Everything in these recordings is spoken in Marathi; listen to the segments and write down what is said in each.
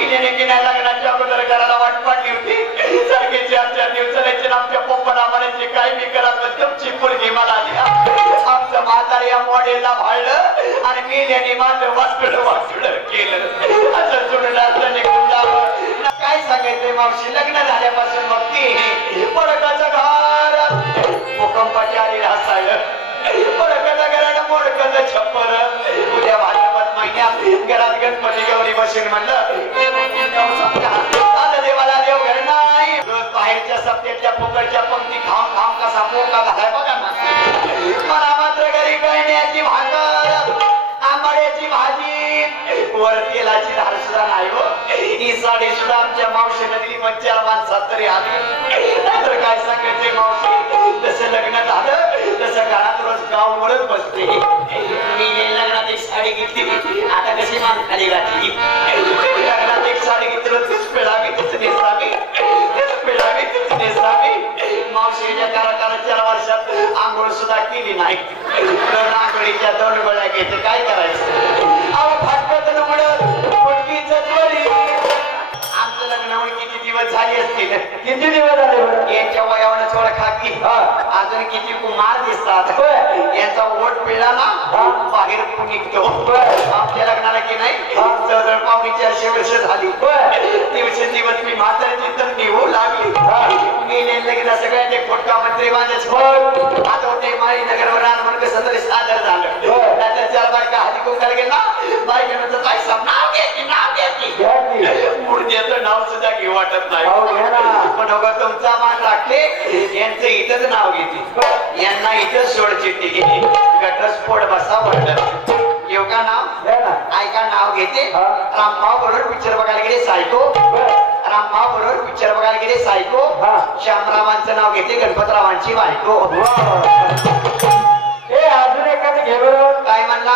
गेल्याने की नाही लग्नाच्या अगोदर घराला वाट पाडली होती. सारखे 4-4 दिवसाचे आमच्या पप्पाला म्हणायचे काय मी करा पण तुमची पोरगी मला द्या. आमचं म्हातार या मॉडेलला भाळलं आणि गेल्याने माझं वाटुड केलं. असं सोडून असं निघून जावं. काय सांगायचंय मावशी लग्न झाल्यापासून मग ती पडकाचं घर भूकंपाच्या आधी हसायलं. पडकाचं घरानं मोडकाचं छप्पर. उद्या भाद्रपद महिन्यात घरात गणपती गौरी बसून म्हणलं आता देवाला देव घर नाही. रोज बाहेरच्या सप्त्याच्या फुकटच्या पंक्ती खाऊन खाऊन कसा पोका झालाय बघा ना. मला मात्र घरी कळण्याची भाकर आंबाड्याची भाजी वर तेलाची धार सुद्धा नाही हो. ही साडी सुद्धा आमच्या मावशीने दिली पण 4 माणसात तरी आली. तर काय सांगायचे मावशी जसं लग्न झालं तसं घरात रोज गाववरच बसते. मी लग्नात एक साडी घेतली आता कशी मान खाली घातली. लग्नात एक साडी घेतली तीच पिळावी तीच नेसावी तीच पिळावी तीच नेसावी. मावशीच्या काराकारा 4 वर्षात आंघोळ सुद्धा केली नाही. आंघोळीच्या 2 गोळ्या घेते काय करायचं. अहो फाटकत उघडत फुटकीच त्वरी. आमचं लग्न होऊन किती दिवस झाले असतील. किती दिवस झाले यांच्या वयावरच ओळखा की अजून किती कुमार दिसतात. यांचा ओठ पिळला ना बाहेर निघतो. आमच्या लग्नाला की नाही जवळजवळ पावणे 400 वर्ष झाली. दिवसेंदिवस मी म्हाताऱ्याची तर निघू लागली. गेले लगेच सगळ्या ते फोटका मंत्री माझ्याच आठवते माळी नगरवर रानवर कसं तरी सादर झालं. त्याच्या 4 बायका हल्ली कुंकाला गेला बायका म्हणतात काय सब नाव घ्यायची नाव घ्यायची. मूर्तीचं नाव सुद्धा घेऊ वाटत नाही. पण अगं तुमचा मान राखले यांचं इथंच नाव घेते. यांना इथंच सोड चिठ्ठी घेते. घटस्फोट बसा वाटत येऊ का नाव ऐका नाव घेते. रामभाव बरोबर पिक्चर बघायला गेले सायको. रामभाव बरोबर पिक्चर बघायला गेले सायको. श्यामरावांचं नाव घेते गणपतरावांची बायको. अजून एखादं घे बरं. काय म्हणला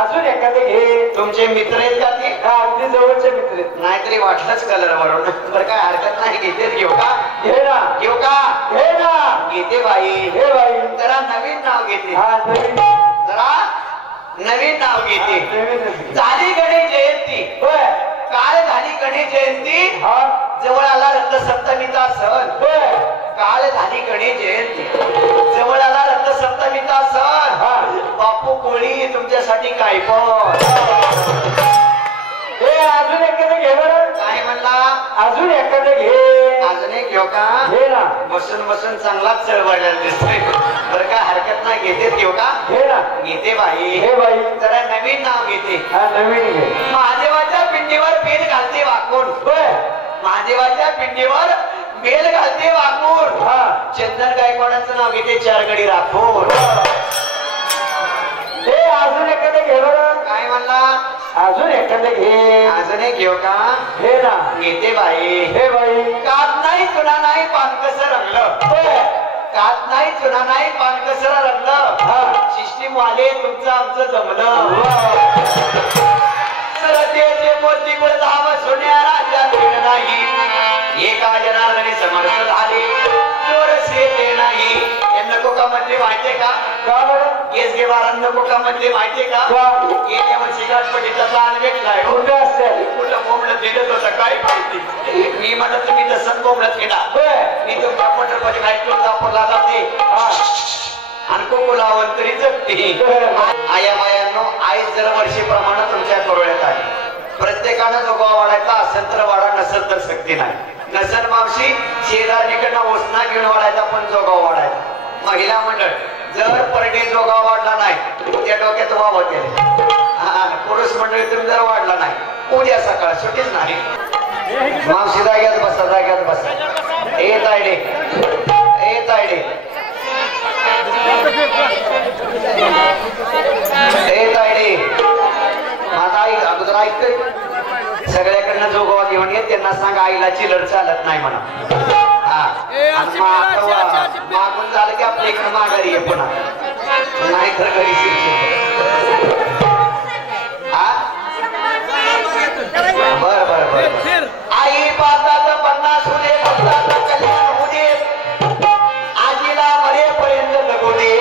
अजून एखादं घे. तुमचे मित्र आहेत का ते अगदी जवळचे मित्र आहेत. नाहीतरी वाटलंच कलर वरून बरं काय हरकत नाही. घेते घेऊ का घे ना घेऊ का घे ना घेते बाई. हे बाई जरा नवीन नाव घेते. जरा नवीन नाव घेते. झाली गणेश जयंती. काल झाली गणेश जयंती. जवळ आला रथसप्तमीचा सण. काल झाली गणेश जयंती. जवळ आला रथसप्तमीचा सण. बापू कोळी तुमच्यासाठी काय पण. अजून एखादं घे बरं. काय म्हणला अजून एखादं घे. अजून एक घेऊ का घे ना. बसून बसून चांगलाच चळवळला दिसतोय. बरं काय हरकत नाही घेते घेऊ का घे ना घेते बाई. हे बाई जरा नवीन नाव घेते. नवीन घे. महादेवाच्या पिंडीवर बेल घालते वाकून. महादेवाच्या पिंडीवर बेल घालते वाकून. चंदन गायकवाडांचं नाव घेते 4 गडी राखून. अजून एखादं घे बरं. काय म्हणला अजून एखादं घे. अजून एक घेऊ का घे ना घेते बाई. हे बाई कात नाही चुना नाही पान कसं रंगलं. कात नाही चुना नाही पान कसं रंगलं. सिस्टीम वाले तुमचं आमचं जमलं. सरतेचे मोती गुळ धाव सोन्या राजा नाही. एका जनार्दनी समर्थ झाले चोर सेते नाही. नको का म्हटले माहितीये का केस घेवारांना नको का म्हटले माहितीये का. गेल्या वर्षी गणपतीचा प्लॅन भेटलाय. कुठं कोंबडं दिलत होतं काय माहिती. मी म्हणत तुम्ही तसं कोंबडत केला. मी तुमच्या पंढरपूर नाही तुळजापूरला जाते आणि कोकुलावून तरी जगते. आया मायांनो आई जर वर्षीप्रमाणे तुमच्या करोळ्यात आहे. प्रत्येकानं जोगवा वाढायचा असेल तर वाढा नसेल तर सक्ती नाही. नसेल मावशी शेजारीकडनं ओसना घेऊन वाढायचा पण जोगवा वाढायचा. महिला मंडळ जर परडे जोगा वाढला नाही त्या डोक्यात वाव होते. पुरुष मंडळी तुम्ही जर वाढला नाही उद्या सकाळ सुटीच नाही. मावशी जाग्यात बसा जाग्यात बसा. ए तायडे ए तायडे ए तायडे माझा आई अगोदर ऐकतोय. सगळ्याकडनं जोगवा घेऊन येत त्यांना सांग आईला चिलर चालत नाही म्हणा. मागून झालं की आपल्या इकडे माघारी आहे पुन्हा नाही तर घरी बर बर बर. आई पाहतात 50 फुले बघतात कल्याण होऊ दे. आजीला मरेपर्यंत जगू दे.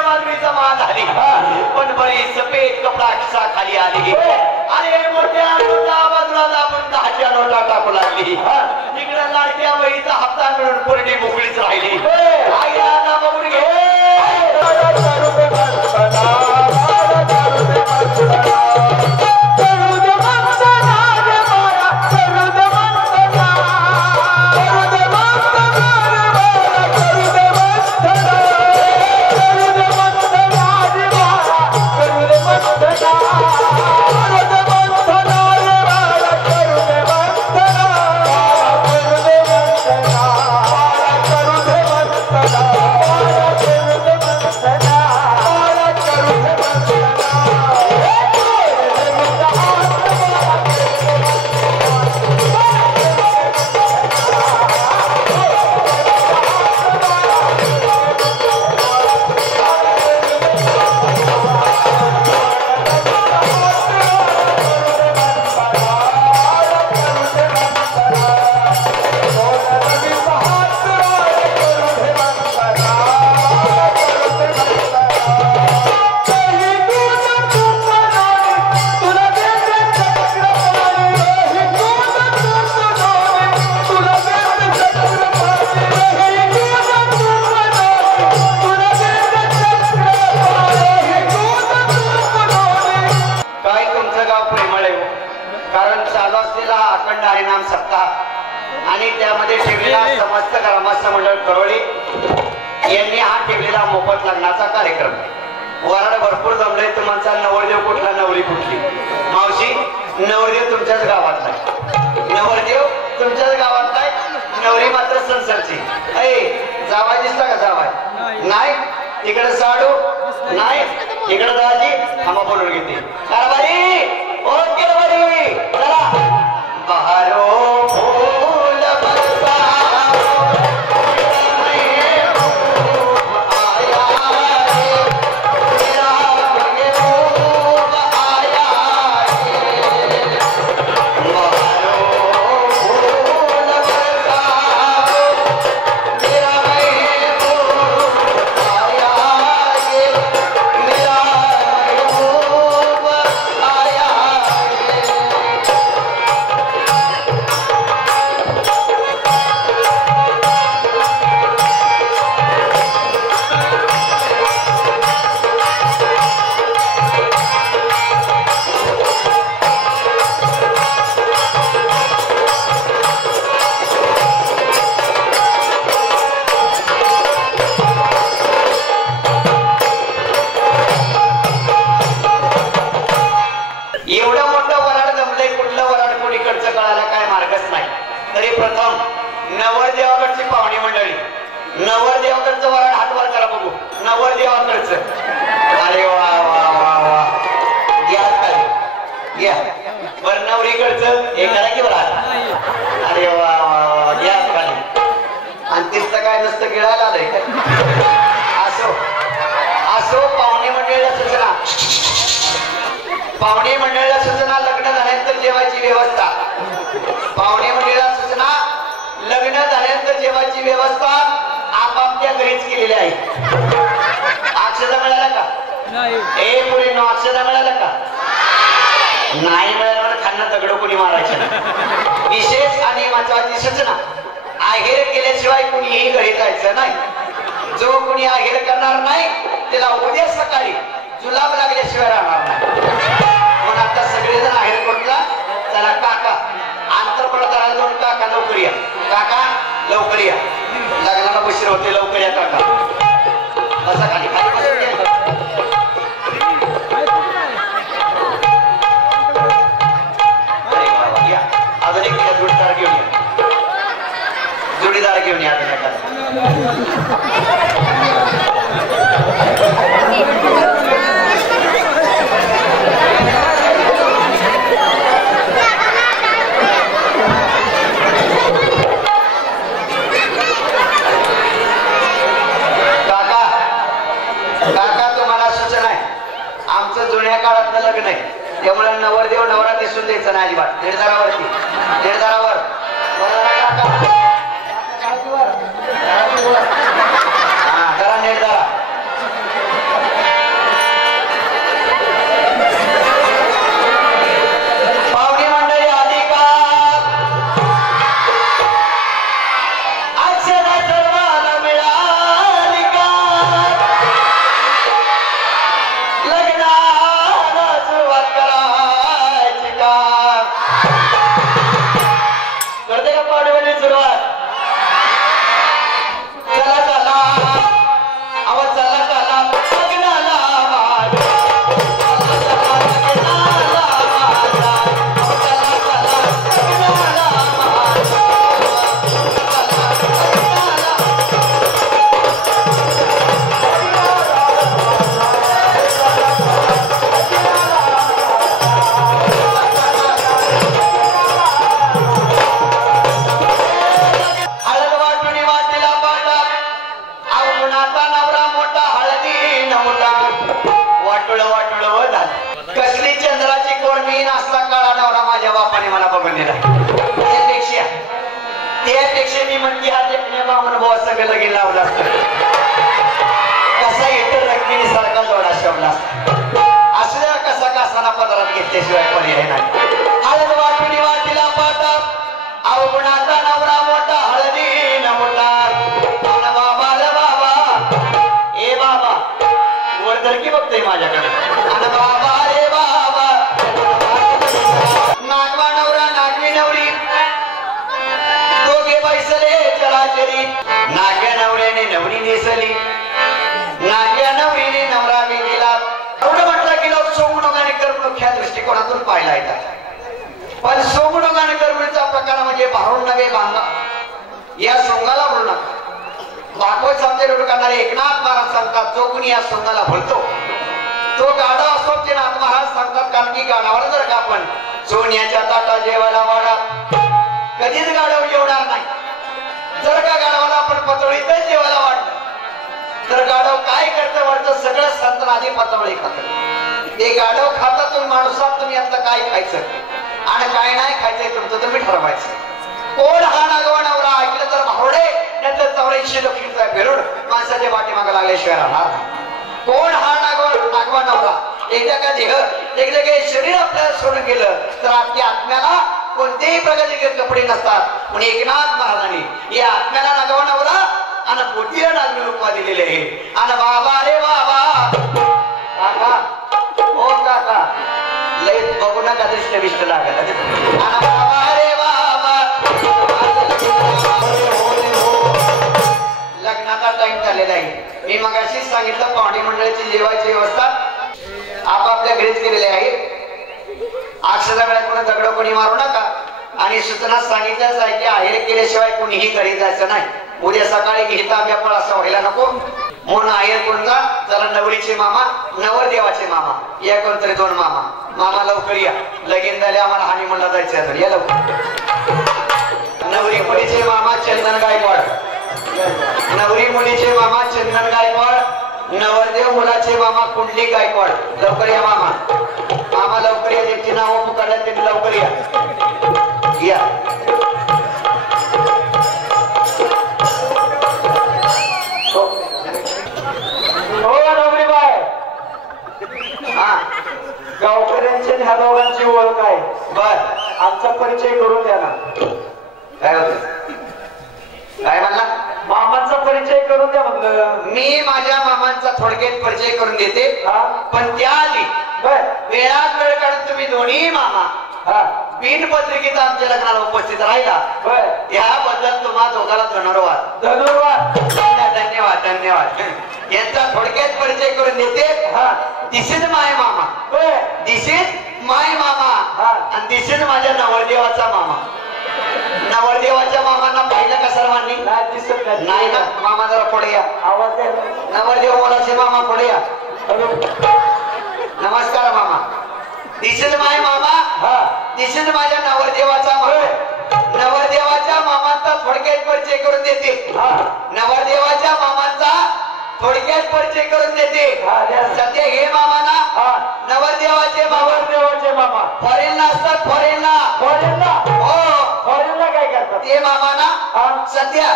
मोठ्या मागणीचा मान आली पण बरी सफेद कपडा खिसा खाली आली अरे मोठ्या नोटा बाजूला दाबून 10च्या नोटा टाकू लागली इकडे लाडक्या वहीचा हप्ता मिळून कोरडी मोकळीच राहिली आईला आता बघून घे आणि त्यामध्ये ठेवलेला समस्त ग्रामस्थ मंडळ करोळी यांनी हा ठेवलेला मोफत लग्नाचा कार्यक्रम वराड भरपूर जमले तुमचा नवरदेव कुठला नवरी कुठली मावशी नवरदेव तुमच्याच गावात नाही नवरदेव तुमच्याच गावात नाही नवरी मात्र संसारची जावाय दिसला का जावाय नाही तिकडे साडू नाही इकडे दाजी आम्हा बोलून घेते कारभारी ओ कारभारी चला बहारो फूल बरसा आया मेरा महबूब आया बहारो फूल बरसा मेरा महबूब आया मेरा महबूब आया एवढं मोठं वराड जमलंय कुठलं वराड कोणीकडचं कळायला काय मार्गच नाही तरी प्रथम नवरदेवाकडची पाहुणी मंडळी नवरदेवाकडचं वराड हातवर करा बघू नवरदेवाकडचं अरे वा वा वा वा घ्या खाली घ्या बर नवरीकडचं हे करा की बरं अरे वा वा वा घ्या खाली आणि तिथं काय नसतं गिळायला आलंय असो असो पाहुणे मंडळीला सूचना पाहुणे मंडळीला सूचना लग्न झाल्यानंतर जेवायची व्यवस्था पाहुणे मंडळीला सूचना लग्न झाल्यानंतर जेवायची व्यवस्था आपापल्या घरीच केलेली आहे अक्षदा मिळाला का ए पुरी नो अक्षदा मिळाला का नाही मिळाल्यावर खांना दगड कोणी मारायचं विशेष आणि महत्वाची सूचना आहेर केल्याशिवाय कुणीही घरी जायचं नाही जो कुणी आहेर करणार नाही त्याला उद्या सकाळी जुलाब लागल्याशिवाय राहणार नाही पण आता सगळेजण आहेर कोणता त्याला काका आंतरपडताना दोन काका लवकर या काका लवकर या लग्नाला उशीर होते लवकर या काका बसा खाली खाली बसून घ्या अजून एक जोडीदार घेऊन या जोडीदार घेऊन या जुन्या काळातलं लग्न आहे त्यामुळे नवरदेव नवरा दिसून द्यायचं नाही अजिबात निर्धारावरती निर्धारावर जरा निर्धारा मला बघून दिला. त्यापेक्षा मी म्हणते हा देखण्या मामन भाऊ सगळं लगीन लावला असतं. कसा इतर रक्मिणी सारखा जोडा शोभला असं कसा कासाना पदरात घेतल्याशिवाय पर्याय नाही. हळद वाटून वाटीला पाटात अवगुणाचा नवरा मोठा हळदी न मोठा बाबा रे बाबा ए बाबा वरदरकी बघतोय माझ्याकडे आणि बाबा रे बाबा नागवा नवरा नागवी नवरी दोघे बैसले चराचरी. नाग्या नवऱ्याने नवरी नेसली नाग्या नवरीने नवरा विधीला. एवढं म्हटलं की लोक सोंगणूक आणि करमणूक ह्या दृष्टिकोनातून पाहिला येतात. पण सोंगणूक आणि करमणुकीचा प्रकार म्हणजे भारून नव्हे भांगा. या सोंगाला बोलू नका. भागवत समजेल करणारे एकनाथ महाराज सांगतात जो कुणी या सोंगाला बोलतो तो गाढा असतो. ते नाथ महाराज सांगतात कारण की गाढावर जर का आपण सोन्याच्या ताटा जेवायला वाढा कधीच गाढव जेवणार नाही. जर का गाढवाला आपण पतळीतच जेवायला वाढलं तर गाढव काय करतं वरचं सगळं संत आधी पतळी खात. ते गाढव खातात तुम्ही माणसात तुम्ही यातलं काय खायचं आणि काय नाही खायचंय तुमचं तुम्ही ठरवायचं. कोण हा नागवा नवरा ऐकलं तर भावडे नंतर 84 लक्षीचा बेरोड माणसाच्या पाठीमागे लागल्याशिवाय राहणार. कोण हा नागवा नवरा एकदा का देह एकदा काही शरीर आपल्याला सोडून गेलं तर आपल्या आत्म्याला कोणतेही प्रकारचे कपडे नसतात. पण एकनाथ महाराजांनी या आत्म्याला नागवा नवरा आणि पोटीला नागरी रूपा दिलेले आहे. आणि बाबा रे बाबा काका हो काका लय बघू नका दृष्ट लागत. आणि बाबा रे बाबा लग्नाचा टाइम झालेला आहे. मी मगाशीच सांगितलं पाहुणे मंडळाची जेवायची व्यवस्था आपापल्या घरीच केलेली आहे. अक्षरा वेळात कोणी दगड कोणी मारू नका. आणि सूचना सांगितल्याच आहे की आहेर केल्याशिवाय कोणीही घरी जायचं नाही. उद्या सकाळी घेता व्यापार असं व्हायला नको म्हणून आहेर कोणता जरा नवरीचे मामा नवरदेवाचे मामा या कोणतरी 2 मामा. मामा लवकर या लगीन झाले आम्हाला हानिमूनला जायचं तर या लवकर. नवरी मुलीचे मामा चंदन गायकवाड. नवरी मुलीचे मामा चंदन गायकवाड. नवरदेव मुलाचे मामा कुंडली गायकवाड. लवकर या मामा. मामा लवकर या. त्यांची नावं पुकारल्यात त्यांनी लवकर या. हो नवरी बाय हा गावकऱ्यांची ह्या दोघांची ओळख आहे. बर आमचा परिचय करून द्या ना. काय होत काय म्हणला मामांचा परिचय करून द्या म्हणलं. मी माझ्या मामांचा थोडक्यात परिचय करून देते. पण त्याआधी बर वेळात वेळ काढून तुम्ही दोन्ही मामा बिनपत्रिकेत आमच्या लग्नाला उपस्थित राहिला याबद्दल तुम्हा दोघाला धन्यवाद. धन्यवाद धन्यवाद. यांचा थोडक्यात परिचय करून देते. दिस इज माय मामा. दिस इज माय मामा आणि दिस इज माझ्या नवरदेवाचा मामा. नवरदेवाच्या मामांना पाहिलं का सर्वांनी दिसत नाही ना. मामा जरा पुढे या. आवाज नवरदेव मुलाचे मामा पुढे या. नमस्कार मामा. दिस इज माय मामा. दिस इज माझ्या नवरदेवाचा मामा. नवरदेवाच्या मामांचा थोडक्यात परिचय करून देते. नवरदेवाच्या मामांचा थोडक्यात परिचय करून देते. सध्या हे मामाना नवरदेवाचे मामा फॉरेनला असतात. फॉरेनला हो फॉरेनला काय करतात ते मामाना सध्या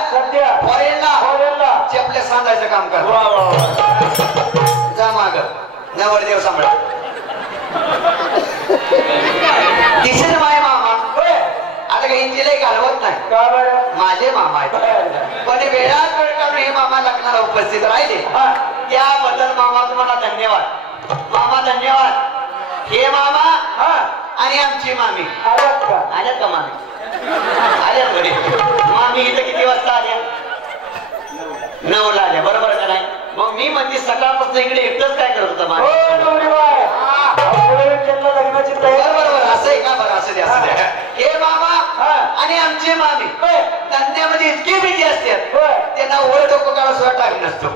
फॉरेनला चपल्या सांगायचं काम करतात. जा माग नवरदेव सांभाळ. दिसेल माय मामा. आता काही तिला घालवत नाही. माझे मामा आहेत पण वेळात वेळ काढून हे मामा लग्नाला उपस्थित राहिले त्याबद्दल मामा तुम्हाला धन्यवाद. मामा धन्यवाद. हे मामा आणि आमची मामी आल्यात का मामी आल्यात घरी. मामी इथं किती वाजता आल्या 9ला आल्या बरोबर का नाही. मग मी म्हणजे सकाळपासून इकडे एकटंच काय करत होता मामी. लग्नाची तयारी बरोबर असं आहे का. बरं असू द्या असू द्या. हे मामा आणि आमचे मामी धंद्यामध्ये इतके बिझी असतात त्यांना ओळ डोकं काढून सुद्धा टाइम नसतो.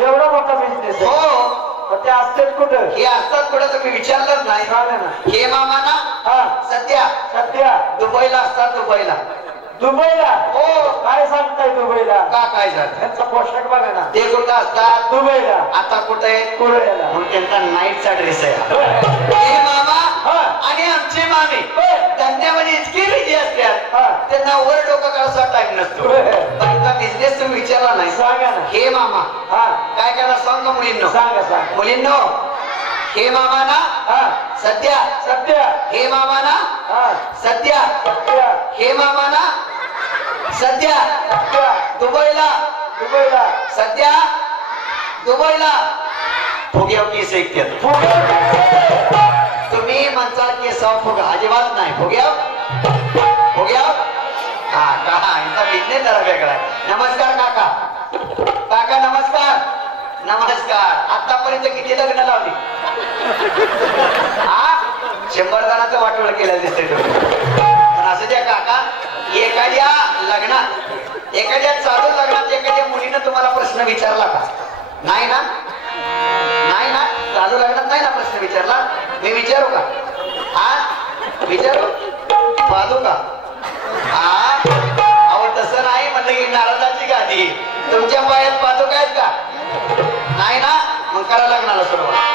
एवढा मोठा बिझनेस हो ते असतात कुठं. हे असतात कुठं तुम्ही विचारलंच नाही. हे मामा ना सध्या दुबईला असतात. दुबईला हो काय सांगताय दुबईला काय झालं त्यांचा पोशाख बघा ना. ते कुठं असतात दुबईला. आता कुठे कुरळ्याला. म्हणून त्यांचा नाईटचा ड्रेस आहे. हे मामा आणि आमचे मामी धंद्यामध्ये हा. त्यांना वर डोकं काढायचा टाइम नसतो. पण बिझनेस तुम्ही विचारला नाही. सांगा ना. हे मामा हा काय करणार सांग मुलींनो. सांगा सांगा. मुलींनो हे मामा ना हा सध्या सत्य. हे मामा ना हा सध्या सत्य. हे मामा ना सध्या सत्य. दुबईला दुबईला. सध्या दुबईला फुग्याव केस ऐकतात. तुम्ही म्हणता केसाव फुगा अजिबात नाही. फुग्याव हा का यांचा बिझनेस जरा वेगळा आहे. नमस्कार काका. काका नमस्कार. नमस्कार. आतापर्यंत किती लग्न लावली? हा 100 जणांचं वाटोळ केलं दिसतंय तुम्ही. पण असं द्या काका एखाद्या लग्नात एखाद्या चालू लग्नात एखाद्या मुलीनं तुम्हाला प्रश्न विचारला का? नाही ना. नाही ना चालू लग्नात नाही ना प्रश्न विचारला. मी विचारू का? हा विचारू पाहू का? हा अहो तसं नाही म्हणलं की नारदाची गादी तुमच्या पायात पाहतो काय का? नाही ना मग करा लग्नाला सुरुवात.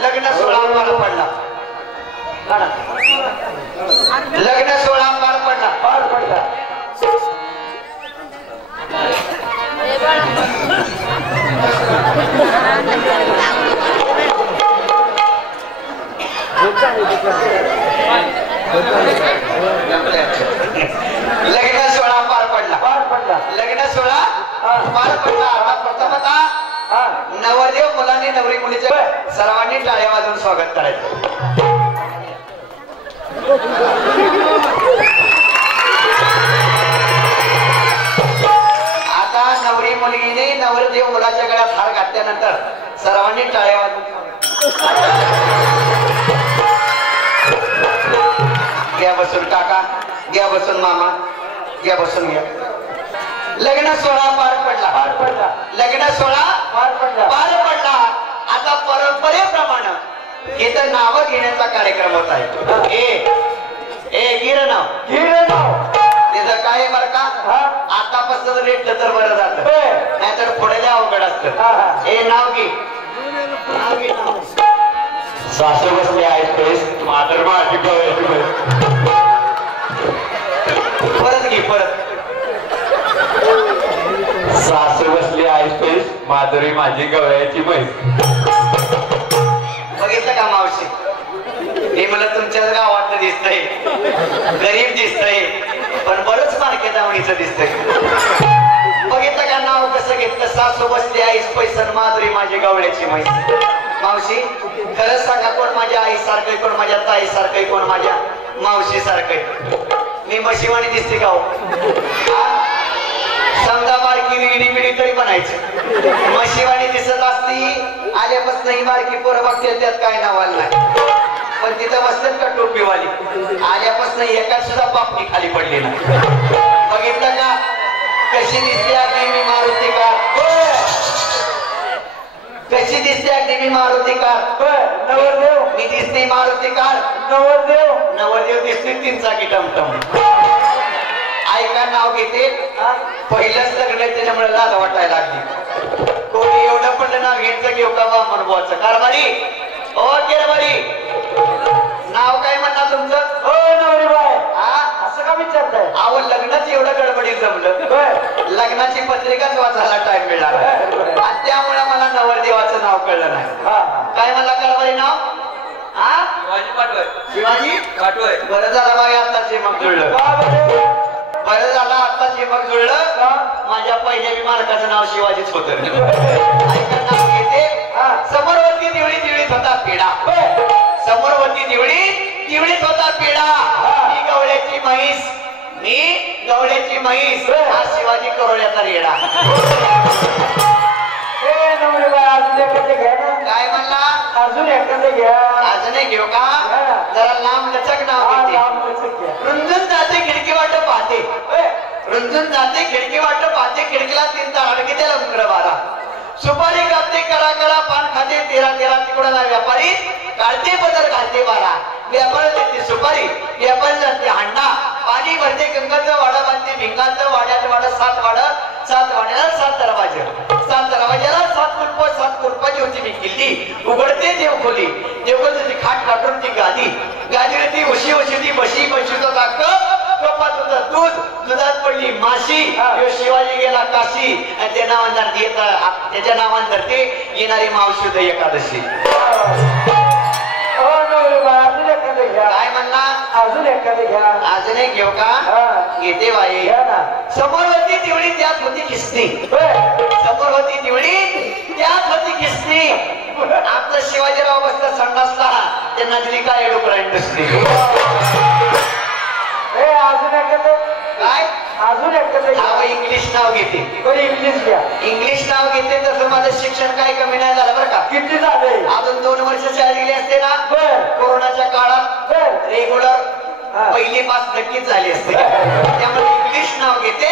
लग्न सोहळा पार पडला. लग्न सोहळा पार पडला. लग्न सोहळा पार पडला. प्रथमतः नवरदेव मुलांनी नवरी मुलीचे सर्वांनी टाळ्या वाजवून स्वागत करायचं. आता नवरी मुलगीने नवरदेव मुलाच्या गळ्यात हार घातल्यानंतर सर्वांनी टाळ्या वाजवून घ्या बसून काका, घ्या बसून मामा, घ्या बसून घ्या. लग्न सोहळा पार पडला. लग्न सोहळा पार पडला. आता परंपरेप्रमाणे इथं नाव घेण्याचा कार्यक्रम होत आहे. ए गिर नाव तिथं काय बर का आतापासून रेटलं तर बरं जात नाहीतर पुढे अवघड असत. हे नाव घे. सासू बसले आहेत मात्र माझी परत घे परत. सासू माधुरी माझी गवळ्याची म्हैस. बघितलं का मावशी, हे मला तुमच्याच गावात दिसतंय, गरीब दिसतंय, पण बरंच मार्के दावणीचं दिसतंय. बघितलं का नाव कसं घेतलं, सासू बसली आईस पैसन माधुरी माझी गवळ्याची म्हैस. मावशी खरंच सांगा, कोण माझ्या आई सारखं, कोण माझ्या ताई सारखं, कोण माझ्या मावशी सारखं? मी म्हशीवाणी दिसते का हो? समजा बारकी विडी पिढी तरी बनायचं, म्हशीवाणी दिसत असती. आल्यापासून ही बारकी पोरं बघते त्यात काय नावाला नाही, पण तिथं बसतात का टोपीवाली, आल्यापासून एका सुद्धा बापणी खाली पडली नाही. बघितलं का कशी दिसते अगदी मी मारुती कार, कशी दिसते अगदी मी मारुती कार. नवरदेव मी दिसते मारुती कार, नवरदेव नवरदेव दिसते 3 चाकी टमटम. ऐका नाव घेते, पहिलंच लग्न आहे त्याच्यामुळे लाज वाटायला लागली. कोणी एवढं पडलं नाव घ्यायचं घेऊ का बा मनवाचं कारभारी. ओ केरभारी, नाव काय म्हणता तुमचं? हो नवरीबाई, हा असं का विचारताय? अहो लग्नाच एवढं गडबडीत जमलं, लग्नाची पत्रिकाच वाचायला टाइम मिळाला आणि त्यामुळे मला नवरदेवाचं नाव कळलं नाही. काय म्हणला कारभारी नाव? हा शिवाजी पाटोय. शिवाजी पाटोय. बरं झालं बाई आत्ताच मग जुळलं, बरं झालं आत्ताच मग जुळलं. माझ्या पहिल्या विमानकाचं नाव शिवाजीच होतं. ऐका नाव घेते, समोरवरती दिवळी दिवळीत होता पेढा, समोरवरती दिवळी दिवळीत होता पेढा. मी गवळ्याची म्हैस, मी गवळ्याची म्हैस, हा शिवाजी करोड्याचा रेडा. अजून एखादं घ्या ना. काय म्हणला? अजून एखादं घ्या. अजून घेऊ का? जरा लांब लचक नाव घेते. रुंजून जाते खिडकी वाट पाहते, रुंजून जाते खिडकी वाट पाहते, खिडकीला 3 तार अडकी त्याला उंगर 12. सुपारी कापते करा करा, पान खाते 13 तिकडला व्यापारी काढते बदल घालते 12. व्यापारी देते सुपारी, व्यापारी जाते हांडा, पाणी भरते गंगाचं वाडा बांधते भिंगाचं, वाड्यात वाडा 7 वाडा, 7 वाड्याला 7 दरवाजे, 7 दरवाजाला 7 कुलपाची होती मी किल्ली. उघडते देवखोली, देवखोलीची खाट काढून ती गादी, गादीवर ती उशी ती बशी, बशीचं दाख कपात होतं दूध, दुधात पडली माशी. शिवाजी गेला काशी आणि त्या त्याच्या नावांतर ते येणारी मावशी एकादशी. काय म्हणला? अजून एखादं घ्या. अजून एक घेऊ का? येते बाई. समोर होती दिवळी त्यात होती किसनी, समोर होती दिवळी त्यात होती किसनी. आपला शिवाजीराव बसला संडासला, त्यांना दिली काय डोकरांनी दिसली. अजून एखादं काय? अजून एखादं घ्या. इंग्लिश नाव घेते. इंग्लिश घ्या. इंग्लिश नाव घेते तसं माझं शिक्षण काही कमी नाही झालं बरं का. किती झाले? अजून 2 वर्ष शाळेत गेली असते ना, कोरोनाच्या काळात रेग्युलर पहिली पास नक्कीच झाली असते. त्यामुळे इंग्लिश नाव घेते.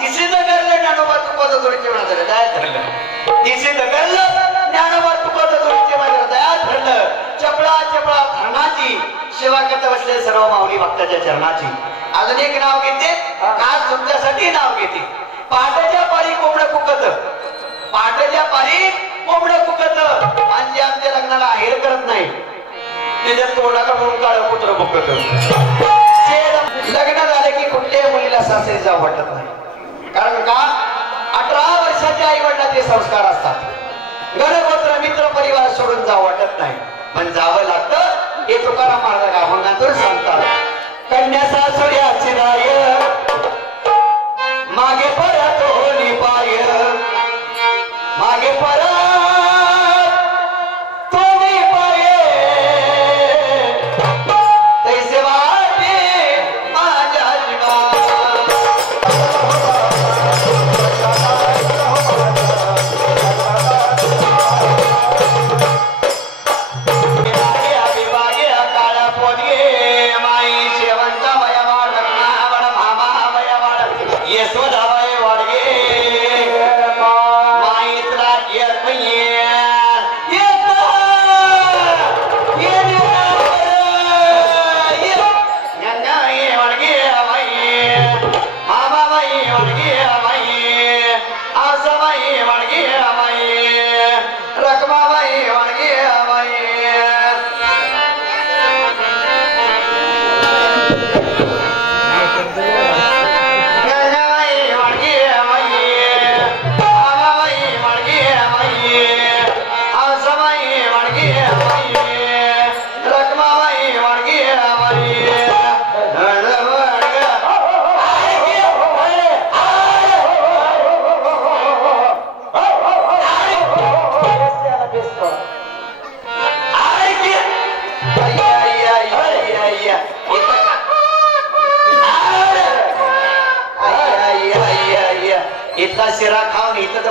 तिसरी दगरलं ज्ञानोबा तुकोचं जोडीचे माझं दयात ठरलं, तिसरी दगरलं ज्ञानोबा तुकोचं जोडीचे माझं दयात ठरलं. चपळा चपळा धरणाची सेवा करता बसले सर्व माऊली भक्ताच्या चरणाची. अजून एक नाव घेते, खास तुमच्यासाठी नाव घेते. पहाटेच्या पारी कोंबडं कुकत, पहाटेच्या पारी कोंबडं कुकत, आणि जे आमच्या लग्नाला आहेर करत नाही त्याच्यात तोंडाला म्हणून काळं कुत्र बुकत. लग्न झाले की कुठल्याही मुलीला सासरी जाऊ वाटत नाही, कारण का 18 वर्षाच्या आई वडिलांचे संस्कार असतात. घरगोत्र मित्र परिवार सोडून जाऊ वाटत नाही, पण जावं लागतं. हे तुकाराम महाराज अभंगातून सांगतात. कन्या सासुऱ्याची राय मागे परत होली पाय, मागे परत तोली पाय, तैसे वाटे माझ्या जीवा. काळा पोटगे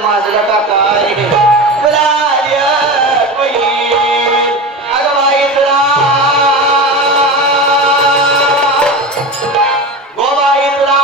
माजलं का काय बुलाल्या कोई अगं बाई तुला गोबाई तुला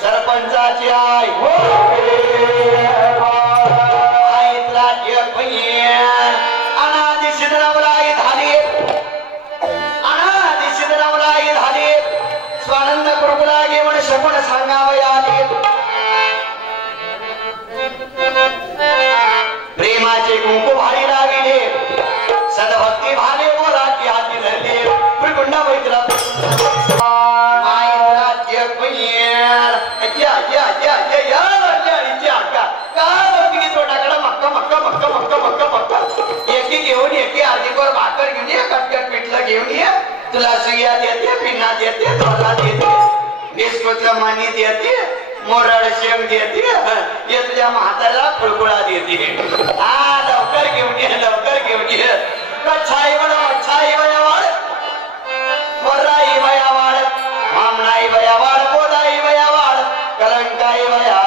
सरपंचाची आई अनादी सिद्धरामराई झाली स्वानंद कुरकुला घेऊन शकुन सांगावे आली प्रेमाचे कुंकू भारी लागले सदभक्ती भाले मोराची हाती धरली कुंड मैत्रा घेऊन येते अर्धीवर भाकर घेऊन ये कटकट पिठलं घेऊन ये तुला सुया देते पिन्ना देते तोला देते बिस्कुटला मानी देते मोरड शेंग देते ये तुझ्या म्हाताऱ्याला फुलकुळा देते हा लवकर घेऊन ये कच्छाई वया वाढ मोराई वया वाढ मामनाई वया वाढ बोदाई वया वाढ कलंकाई वया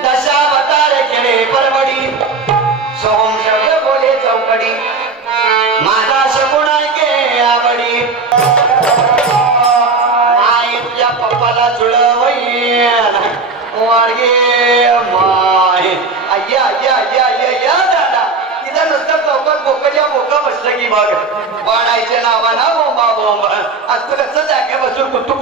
दशावतार खेळे परवडी सोहम शब्द बोले चौकडी माझा शकुन ऐके आवडी आई तुझ्या पप्पाला जुळवई वाडगे माय अय्या दादा तिथं नुसतं चौकात बोकच्या बोका बसलं की बघ वाडायच्या नावाना बोंब आज तुला कसं जागे बसून कुट्टू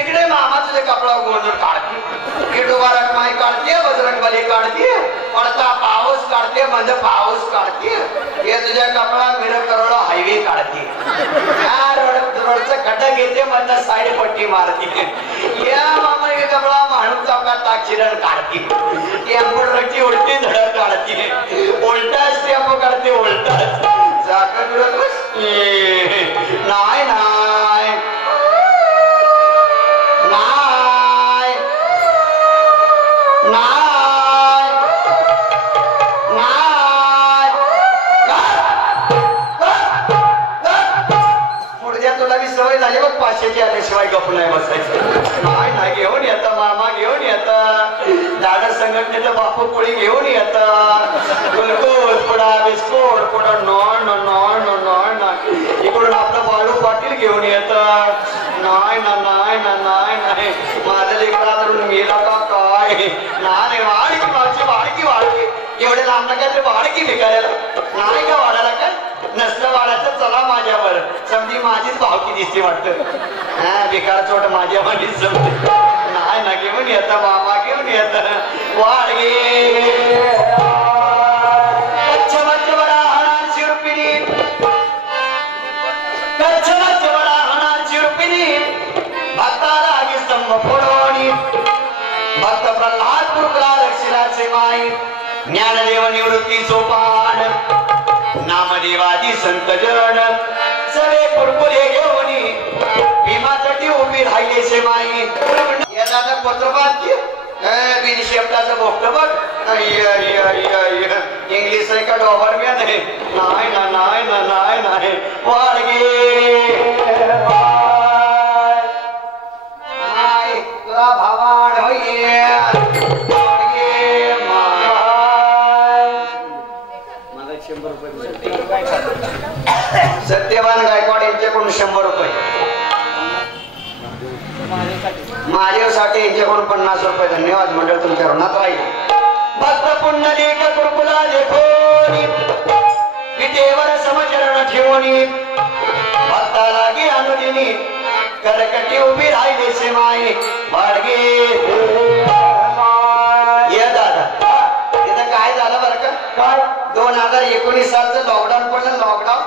इकडे मामा तुझे कपडा गोंधळ काढते किडोबारक माई काढते बजरंगबली काढते पडता पाऊस काढते म्हणजे पाऊस काढते हे तुझ्या कपडा मिरर करोड हायवे काढते रोडचं खड्डा घेते म्हणजे साईड पट्टी मारते या मामा हे कपडा माणूस चौकात ताक्षिरण काढते टेम्पोची उलटी धडक काढते उलटाच टेम्पो काढते उलटाच चाकं नाही सवय झाली बघ पाचशेची आल्याशिवाय गप नाही बसायचं नाही घेऊन येतं मामा घेऊन येतं दादा संघटनेचं बापू पोळी घेऊन येतं गुलगोस पुडा बिस्कुट पुढा नॉन इकडून आपलं बाळू पाटील घेऊन येतं नाही माझं लेकरा धरून गेला का काय नाही वाढकी एवढे लांब काहीतरी वाढकी भिकायला नाही का वाढायला काय नसलं वाढायचं चला माझ्यावर समजी माझीच भावकी दिसते वाटतं हा भिकार चोट माझ्या मधीच समजते नाही ना घेऊन येत मामा घेऊन येत वाढगे भक्ताला स्तंभ फोडोनी भक्त प्रल्हाद कुरकुला दक्षिणाचे माई ज्ञानदेव निवृत्ती सोपान नामदेवादी संत जन सवे कुरकुरे घेऊन भीमासाठी उभी राहिले से माई या दादा पत्रपात बिन शेपटाचं भोगत बघ इंग्लिश आहे का डॉबर मी नाही नाही वाडगे तुला भावाड होईये सत्यवान गायकवाड यांच्याकडून 100 रुपये माझ्यासाठी यांच्याकडून 50 रुपये धन्यवाद मंडळ तुमच्या ऋणात राहील भक्त पुंडलिक कुरकुला देखोनी विटेवर समचरण ठेवणी भक्ताला गी अनुदिनी करकटी उभी राहिली से माई वाडगे ये दादा इथं काय झालं बरं का काय 2019 सालचं लॉकडाऊन पडलं लॉकडाऊन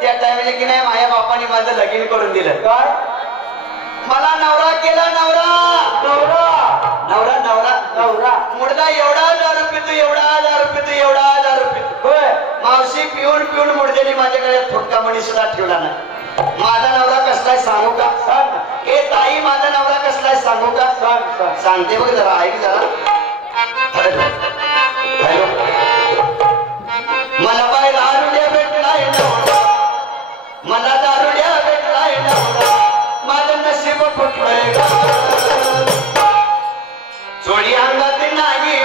त्या टाइमला की नाही माझ्या बापाने माझं लगीन करून दिलं काय मला नवरा केला नवरा मुडदा एवढा दारू पितो मावशी पिऊन मुडद्याने माझ्या गळ्यात फुटका मणी सुद्धा ठेवला नाही माझा नवरा कसलाय सांगू का सांग ए ताई माझा नवरा कसलाय सांगू का सांग सांगते बघ जरा ऐक जरा हॅलो मला बाय दारुड्या भेटलाय नवरा मला दारुड्या भेटलाय नवरा माझं नशीब फुटलंय चोळी अंगात नाही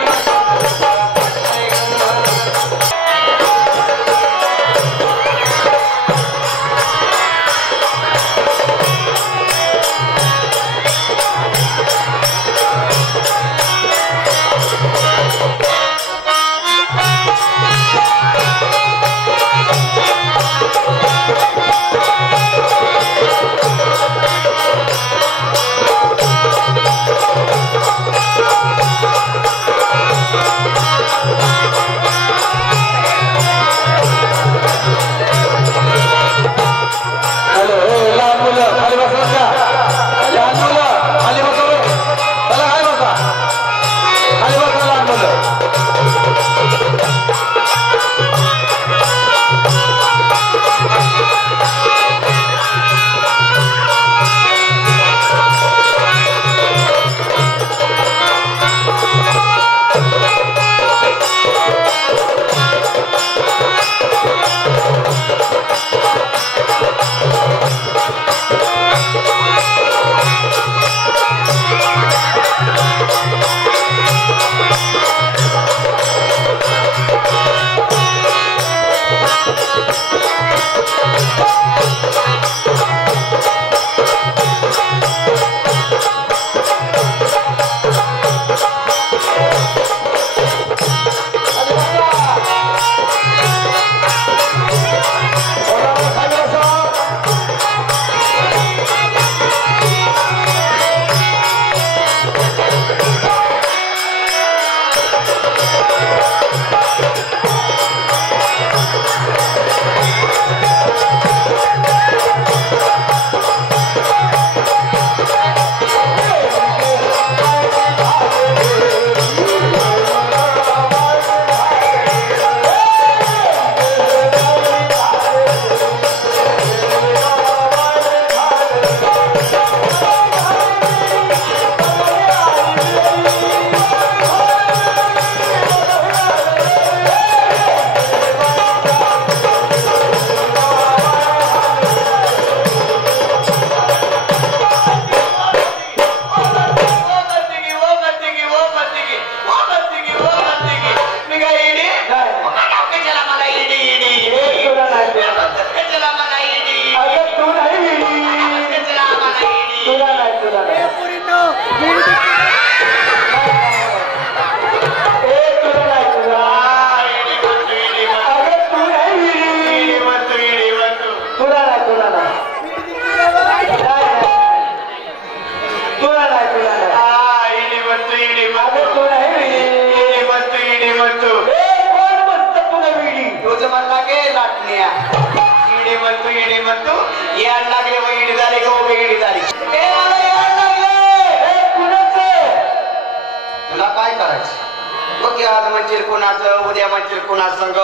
नको की आज म्हणशील कुणाचं, उद्या म्हणशील कुणा संग,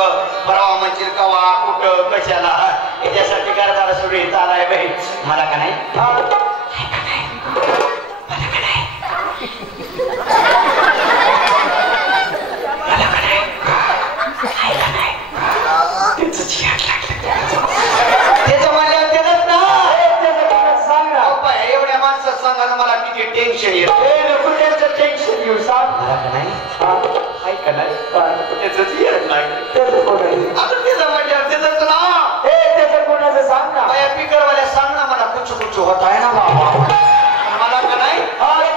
परवा म्हणशील कवा कुठं कशाला. याच्यासाठी करताना सोडी चालाय बाई. मला का नाही एवढ्या माणसात सांगा मला किती टेन्शन येत. टेन्शन घेऊ सांग. ऐका नाही त्याच येत नाही आता त्याचं म्हणजे त्याच ना त्याचं कोणाचं सांग ना. बाया पिकरवाल्या सांग ना मला कुछ कुछ होत आहे ना बाबा. मला का नाही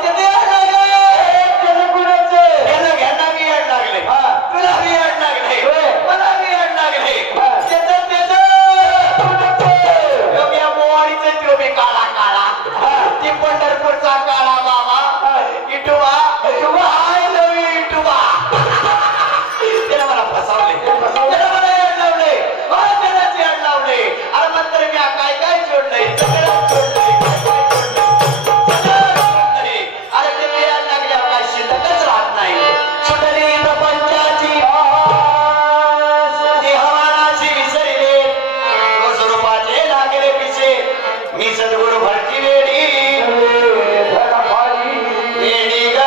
त्याचं कोणाचं घ्यांना बी याड लागले, तुला बी याड लागले, मला बी याड लागले. काळा काळा ती पंढरपूरचा काळा बाबा इटुबा आय लव्ह यू इटुबा. त्याला मला फसवले, त्याला मला याड लावले, त्यालाच याड लावले. अरे नंतर मी काय काय जोडलंय सगळं जोडलंय. अरे ते याड लागल्या काय शिल्लकच राहत नाही. सुटली प्रपंचाची देहवानाची विसरले, स्वरूपाचे लागले पिसे. मी सद्गुरु भरती वेडी वेडी ग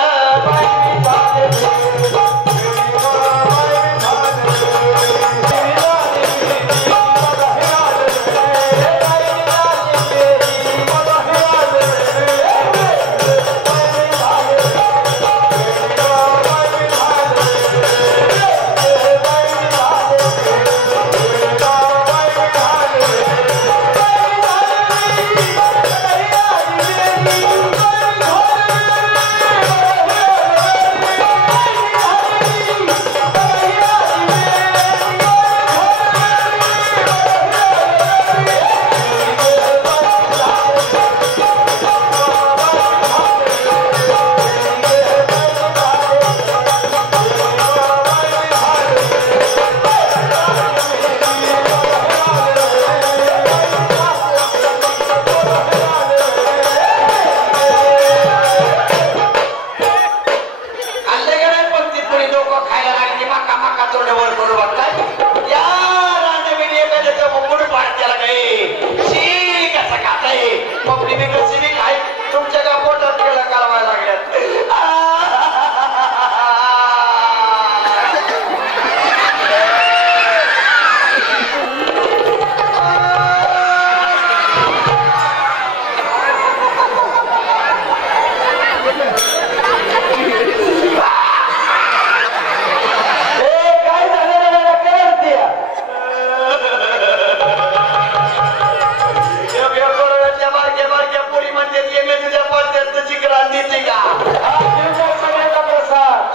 तुमच्या का पोटात केला कालवायला लागल्यात.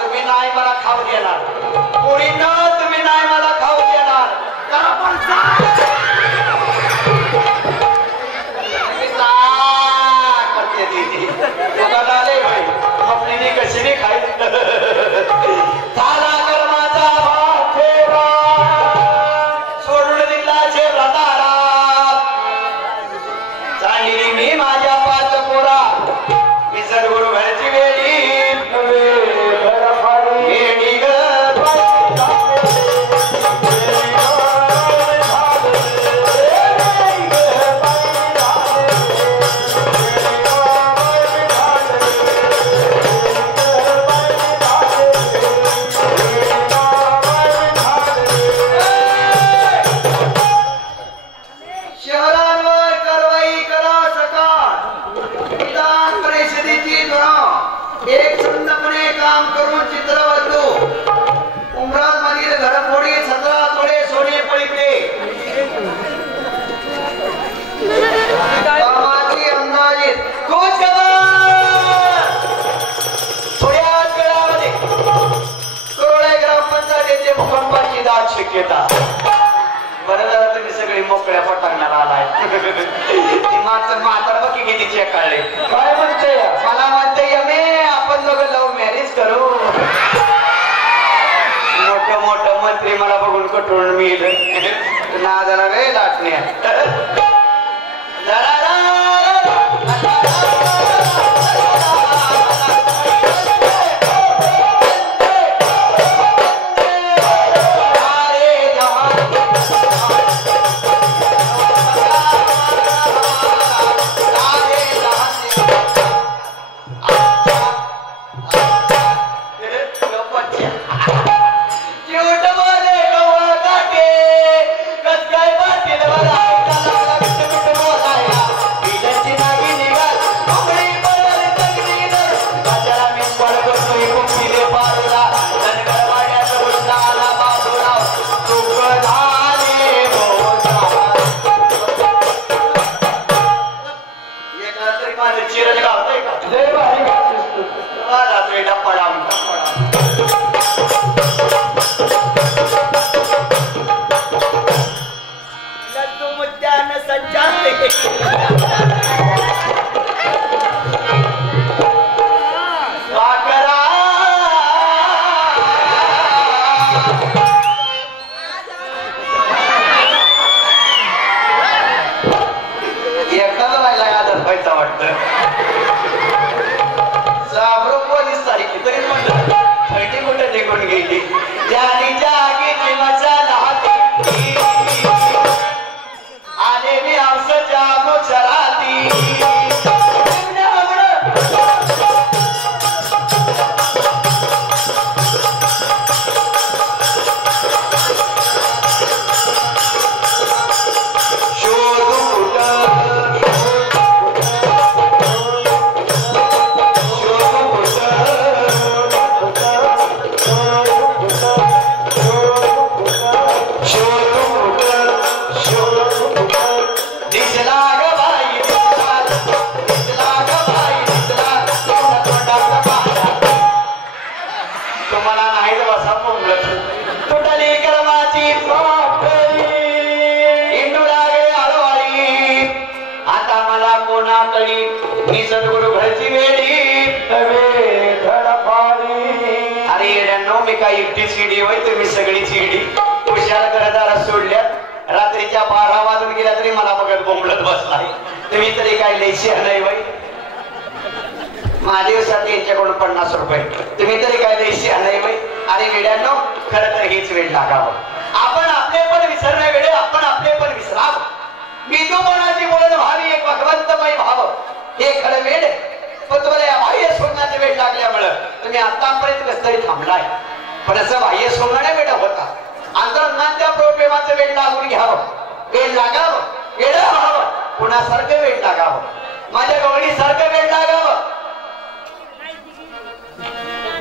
तुम्ही नाही मला खाऊ देणार पुरीनं, तुम्ही नाही मला खाऊ देणार. करते दीदी तुला आले भाई आपली कशी खाय झाला कर्माचा भाथेरा सोडून दिला झेब्रातारा. चालली मी माझ्या पाच पोरा, मी सद्गुरु घरची वेळी वेडी ग शहरांवर कारवाई करा सकाळ. विधान परिषदेची धोरण एक संधपणे काम करून चित्र बदलू. उमराज मधील घरफोडी 17 तोळे सोने पळीतले. कामाची अंदाजित कोच थोड्याच वेळामध्ये करोळे ग्रामपंचायतीचे भूकंपाची दाट शक्यता. बरं झालं तुम्ही सगळी मोकळ्या पटांगणाला आलाय. म्हातार बघी किती चेक काढले. काय म्हणते मला म्हणते यमे आपण दोघं लव्ह मॅरेज करू. मोठं मोठं मंत्री मला बघून कटून मिळेल ना जरा रे लाटण्या. ज्यानी जागीची मजा हाती आले मी औषच्या मोचराती मी सद्गुरु घरची वेडी अरे येड्यांनो मी काय एकटी चिडी होय तुम्ही सगळी चिडी कुशाल घरदारा सोडल्यात रात्रीच्या 12 वाजून गेल्या तरी मला बघत बोंबलत बसलाय तुम्ही तरी काय लयशी नाही वय महादेवसाठी यांच्याकडून 50 रुपये तुम्ही तरी काय लयशी नाही वय अरे वेड्यांनो खरं तर हेच वेळ लागावं आपण आपले पण विसरणे वेळे आपण आपले पण विसरावं विदुपणाची बोलण व्हावी एक भगवंतमय भाव हे खरं वेळ पण तुम्हाला या बाह्य सोडण्याचे वेळ लागल्यामुळं तुम्ही आतापर्यंत कस तरी थांबलाय पण असं बाह्य सोडण्याने वेळ होता अंतरंगाच्या प्रेमाचं वेळ लागून घ्यावं वेळ लागावं वेळ व्हावं कुणासारखं वेळ लागावं माझ्या गवळीसारखं वेळ लागावं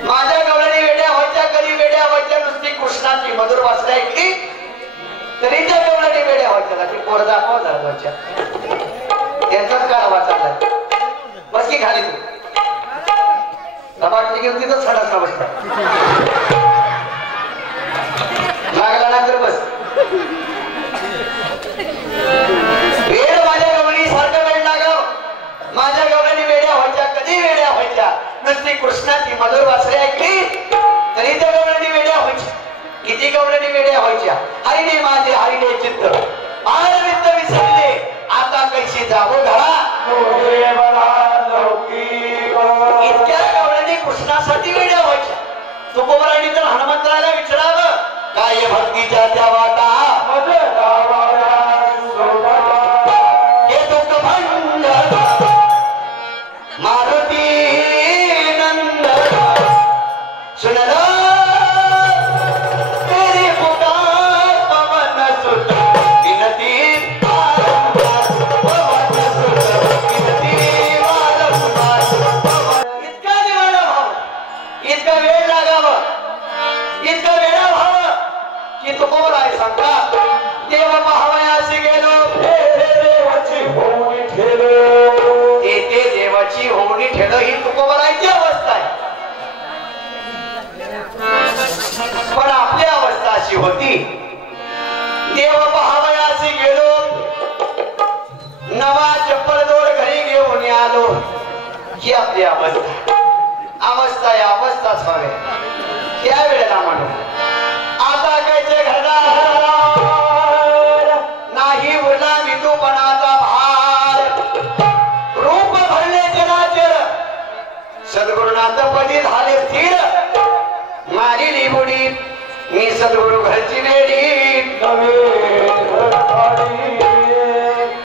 माझ्या गवळणी वेड्या व्हायच्या कधी वेड्या व्हायच्या नुसती कृष्णाची मधुर वाचल्या ऐकली तरी त्या गवळणी वेड्या व्हायच्या ती पोर दाखवा जायच्या त्यांचाच काळ वाचायला बस की खाली तू वाटली घेऊन तिथंच खडाच बसता लागला ना तर बस वेळ माझ्या गवळणी सारखं वेळ लागाव माझ्या गवळणी वेड्या व्हायच्या कधी वेड्या व्हायच्या नुसती कृष्णाची मधुर वाचली ऐकली तरी त्या गवळणी वेड्या व्हायच्या किती गवळणी वेड्या व्हायच्या हरिणे माझे हरिणे चित्त आरविंद विसरले आता कैशी जावं घरा इतक्या गवळणी कृष्णासाठी वेड्या व्हायच्या तुकोबराणी तर हनुमंतराला विचारावं काय भक्तीच्या त्या वाटा हे दुःख भंड मारुती नंद सुनला देव पाहावयासी गेलो ते देवाची होणी ठेल ही तुकोबरायची अवस्था आहे पण आपली अवस्था अशी होती देव पाहावयासी गेलो नवा चप्पल दोर घरी घेऊन आलो ही आपली अवस्था या अवस्थाच हवे त्या वेळेला म्हणून आता कायचे घरदार नाही उरला विदुपणाचा भार रूप भरले चराचर सद्गुरुनाथ पदी झाले स्थिर मारी बुडी मी सद्गुरु घरची वेडी